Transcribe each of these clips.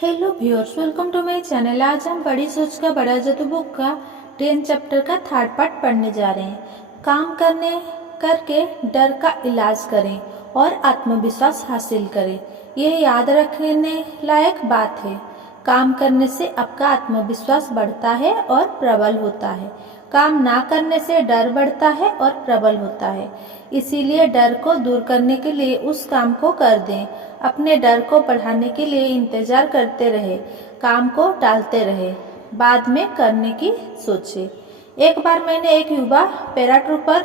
Hello viewers, welcome to my channel. आज हम बड़ी सोच का बड़ा जादू बुक का 10 चैप्टर का थर्ड पार्ट पढ़ने जा रहे हैं। काम करने करके डर का इलाज करें और आत्मविश्वास हासिल करें। यह याद रखने लायक बात है। काम करने से आपका आत्मविश्वास बढ़ता है और प्रबल होता है। काम ना करने से डर बढ़ता है और प्रबल होता है। इसीलिए डर को दूर करने के लिए उस काम को कर दें। अपने डर को बढ़ाने के लिए इंतजार करते रहे, काम को टालते रहे, बाद में करने की सोचे। एक बार मैंने एक युवा पैराट्रूपर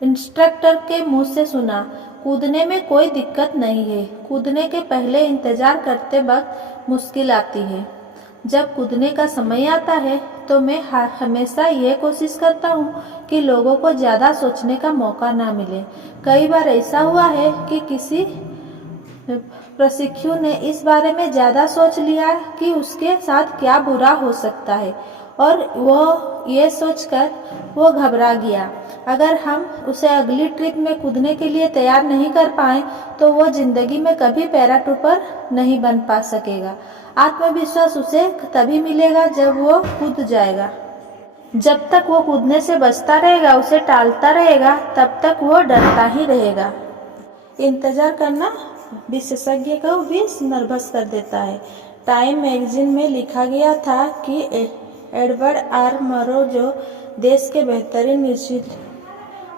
इंस्ट्रक्टर के मुंह से सुना, कूदने में कोई दिक्कत नहीं है, कूदने के पहले इंतजार करते वक्त मुश्किल आती है। जब कूदने का समय आता है तो मैं हमेशा यह कोशिश करता हूँ कि लोगों को ज़्यादा सोचने का मौका ना मिले। कई बार ऐसा हुआ है कि किसी प्रशिक्षु ने इस बारे में ज़्यादा सोच लिया कि उसके साथ क्या बुरा हो सकता है और वो ये सोचकर वो घबरा गया। अगर हम उसे अगली ट्रिप में कूदने के लिए तैयार नहीं कर पाए तो वो जिंदगी में कभी पैराट्रूपर नहीं बन पा सकेगा। आत्मविश्वास उसे तभी मिलेगा जब वो कूद जाएगा। जब तक वो कूदने से बचता रहेगा, उसे टालता रहेगा, तब तक वो डरता ही रहेगा। इंतजार करना विशेषज्ञ को भी नर्वस कर देता है। टाइम मैगजीन में लिखा गया था कि एडवर्ड आर मरो, जो देश के बेहतरीन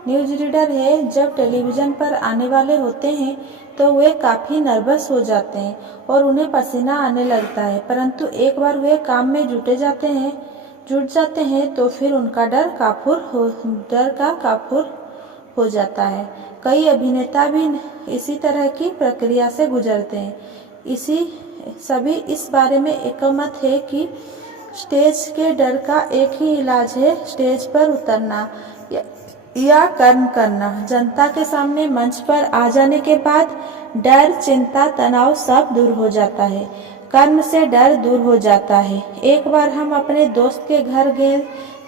न्यूज रीडर है, जब टेलीविज़न पर आने वाले होते हैं तो वे काफ़ी नर्वस हो जाते हैं और उन्हें पसीना आने लगता है, परंतु एक बार वे काम में जुट जाते हैं तो फिर उनका डर का काफूर हो जाता है। कई अभिनेता भी इसी तरह की प्रक्रिया से गुजरते हैं। सभी इस बारे में एकमत है कि स्टेज के डर का एक ही इलाज है, स्टेज पर उतरना या कर्म करना। जनता के सामने मंच पर आ जाने के बाद डर, चिंता, तनाव सब दूर हो जाता है। कर्म से डर दूर हो जाता है। एक बार हम अपने दोस्त के घर गए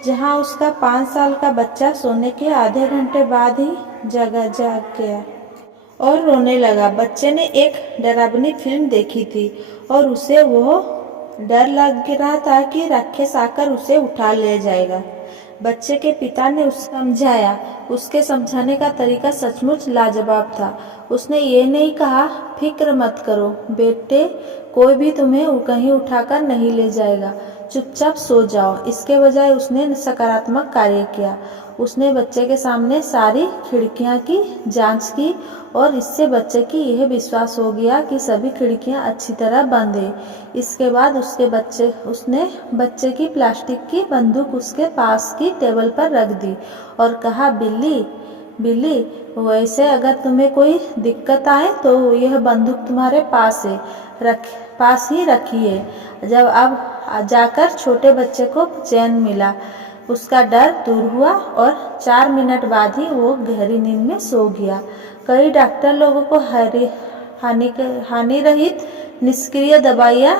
जहां उसका 5 साल का बच्चा सोने के आधे घंटे बाद ही जाग गया और रोने लगा। बच्चे ने एक डरावनी फिल्म देखी थी और उसे वो डर लग रहा था कि राक्षस आकर उसे उठा ले जाएगा। बच्चे के पिता ने उसे समझाया। उसके समझाने का तरीका सचमुच लाजवाब था। उसने ये नहीं कहा, फिक्र मत करो बेटे, कोई भी तुम्हें कहीं उठाकर नहीं ले जाएगा, चुपचाप सो जाओ। इसके बजाय उसने सकारात्मक कार्य किया। उसने बच्चे के सामने सारी खिड़कियां की जांच की और इससे बच्चे की यह विश्वास हो गया कि सभी खिड़कियां अच्छी तरह बंद है। इसके बाद उसने बच्चे की प्लास्टिक की बंदूक उसके पास की टेबल पर रख दी और कहा, बिल्ली, वैसे अगर तुम्हें कोई दिक्कत आए तो यह बंदूक तुम्हारे पास ही रखिए। जब अब जाकर छोटे बच्चे को चैन मिला, उसका डर दूर हुआ और 4 मिनट बाद ही वो गहरी नींद में सो गया। कई डॉक्टर लोगों को हानि रहित निष्क्रिय दवाइयाँ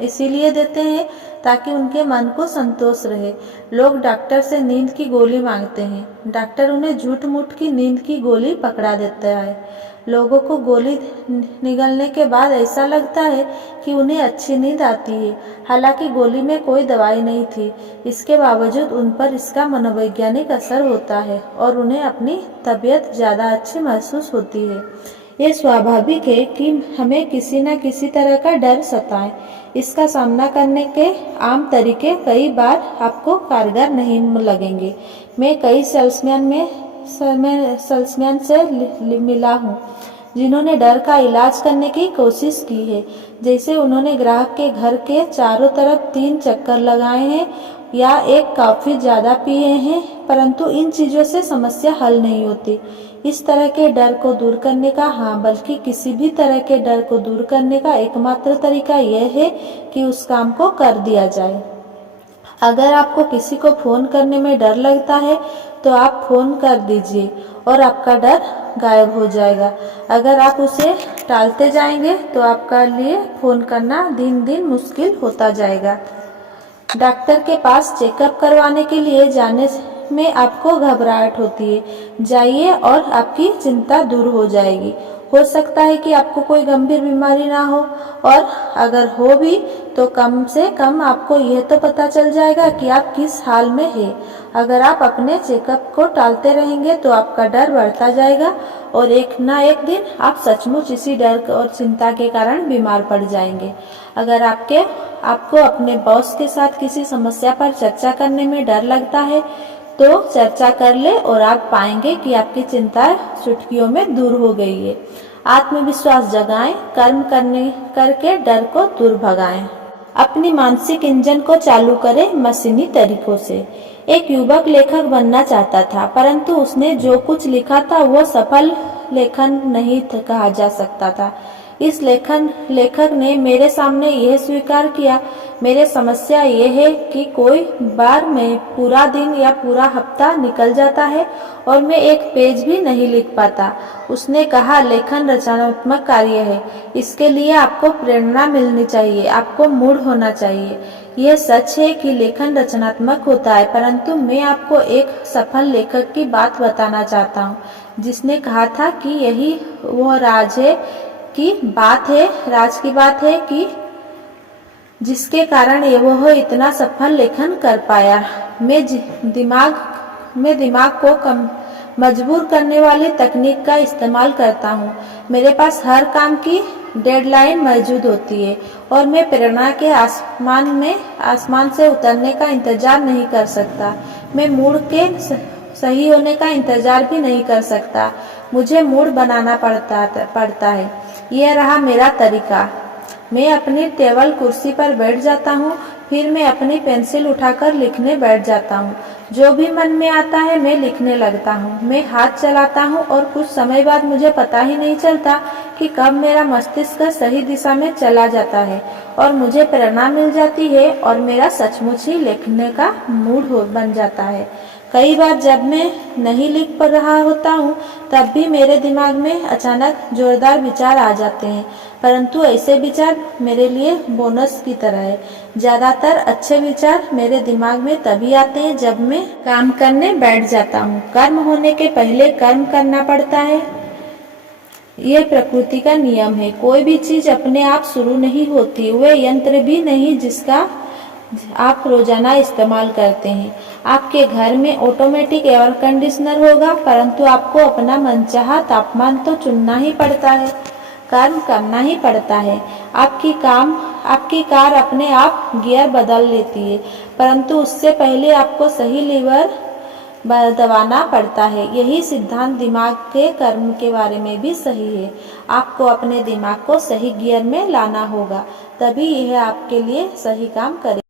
इसीलिए देते हैं ताकि उनके मन को संतोष रहे। लोग डॉक्टर से नींद की गोली मांगते हैं, डॉक्टर उन्हें झूठ मूठ की नींद की गोली पकड़ा देता है। लोगों को गोली निगलने के बाद ऐसा लगता है कि उन्हें अच्छी नींद आती है, हालांकि गोली में कोई दवाई नहीं थी। इसके बावजूद उन पर इसका मनोवैज्ञानिक असर होता है और उन्हें अपनी तबीयत ज़्यादा अच्छी महसूस होती है। ये स्वाभाविक है कि हमें किसी न किसी तरह का डर सताए। इसका सामना करने के आम तरीके कई बार आपको कारगर नहीं लगेंगे। मैं कई सेल्समैन से मिला हूँ जिन्होंने डर का इलाज करने की कोशिश की है। जैसे उन्होंने ग्राहक के घर के चारों तरफ 3 चक्कर लगाए हैं या एक कॉफी ज़्यादा पिए हैं, परंतु इन चीज़ों से समस्या हल नहीं होती। इस तरह के डर को दूर करने का बल्कि किसी भी तरह के डर को दूर करने का एकमात्र तरीका यह है कि उस काम को कर दिया जाए। अगर आपको किसी को फोन करने में डर लगता है तो आप फोन कर दीजिए और आपका डर गायब हो जाएगा। अगर आप उसे टालते जाएंगे तो आपका लिए फोन करना दिन दिन मुश्किल होता जाएगा। डॉक्टर के पास चेकअप करवाने के लिए जाने में आपको घबराहट होती है, जाइए और आपकी चिंता दूर हो जाएगी। हो सकता है कि आपको कोई गंभीर बीमारी ना हो, और अगर हो भी तो कम से कम आपको यह तो पता चल जाएगा कि आप किस हाल में हैं। अगर आप अपने चेकअप को टालते रहेंगे तो आपका डर बढ़ता जाएगा और एक ना एक दिन आप सचमुच इसी डर और चिंता के कारण बीमार पड़ जाएंगे। अगर आपको अपने बॉस के साथ किसी समस्या पर चर्चा करने में डर लगता है तो चर्चा कर ले और आप पाएंगे कि आपकी चिंता चुटकियों में दूर हो गई है। आत्मविश्वास जगाएं, कर्म करके डर को दूर भगाएं। अपनी मानसिक इंजन को चालू करें मशीनी तरीकों से। एक युवक लेखक बनना चाहता था, परंतु उसने जो कुछ लिखा था वो सफल लेखन नहीं कहा जा सकता था। इस लेखक ने मेरे सामने यह स्वीकार किया, मेरी समस्या ये है कि कोई बार मैं पूरा दिन या पूरा हफ्ता निकल जाता है और मैं एक पेज भी नहीं लिख पाता। उसने कहा, लेखन रचनात्मक कार्य है, इसके लिए आपको प्रेरणा मिलनी चाहिए, आपको मूड होना चाहिए। यह सच है कि लेखन रचनात्मक होता है, परंतु मैं आपको एक सफल लेखक की बात बताना चाहता हूँ जिसने कहा था कि यही वो राज की बात है कि जिसके कारण वह इतना सफल लेखन कर पाया। मैं दिमाग को मजबूर करने वाली तकनीक का इस्तेमाल करता हूँ। मेरे पास हर काम की डेडलाइन मौजूद होती है और मैं प्रेरणा के आसमान से उतरने का इंतजार नहीं कर सकता। मैं मूड के सही होने का इंतजार भी नहीं कर सकता। मुझे मूड बनाना पड़ता है। यह रहा मेरा तरीका। मैं अपनी टेबल कुर्सी पर बैठ जाता हूँ, फिर मैं अपनी पेंसिल उठाकर लिखने बैठ जाता हूँ। जो भी मन में आता है मैं लिखने लगता हूँ। मैं हाथ चलाता हूँ और कुछ समय बाद मुझे पता ही नहीं चलता कि कब मेरा मस्तिष्क सही दिशा में चला जाता है और मुझे प्रेरणा मिल जाती है और मेरा सचमुच ही लिखने का मूड बन जाता है। कई बार जब मैं नहीं लिख पा रहा होता हूँ तब भी मेरे दिमाग में अचानक जोरदार विचार आ जाते हैं, परंतु ऐसे विचार मेरे लिए बोनस की तरह है। ज्यादातर अच्छे विचार मेरे दिमाग में तभी आते हैं जब मैं काम करने बैठ जाता हूँ। कर्म होने के पहले कर्म करना पड़ता है, यह प्रकृति का नियम है। कोई भी चीज अपने आप शुरू नहीं होती, वह यंत्र भी नहीं जिसका आप रोजाना इस्तेमाल करते हैं। आपके घर में ऑटोमेटिक एयर कंडीशनर होगा, परंतु आपको अपना मनचाहा तापमान तो चुनना ही पड़ता है, कर्म करना ही पड़ता है। आपकी कार अपने आप गियर बदल लेती है, परंतु उससे पहले आपको सही लीवर दबाना पड़ता है। यही सिद्धांत दिमाग के कर्म के बारे में भी सही है। आपको अपने दिमाग को सही गियर में लाना होगा, तभी यह आपके लिए सही काम करेगा।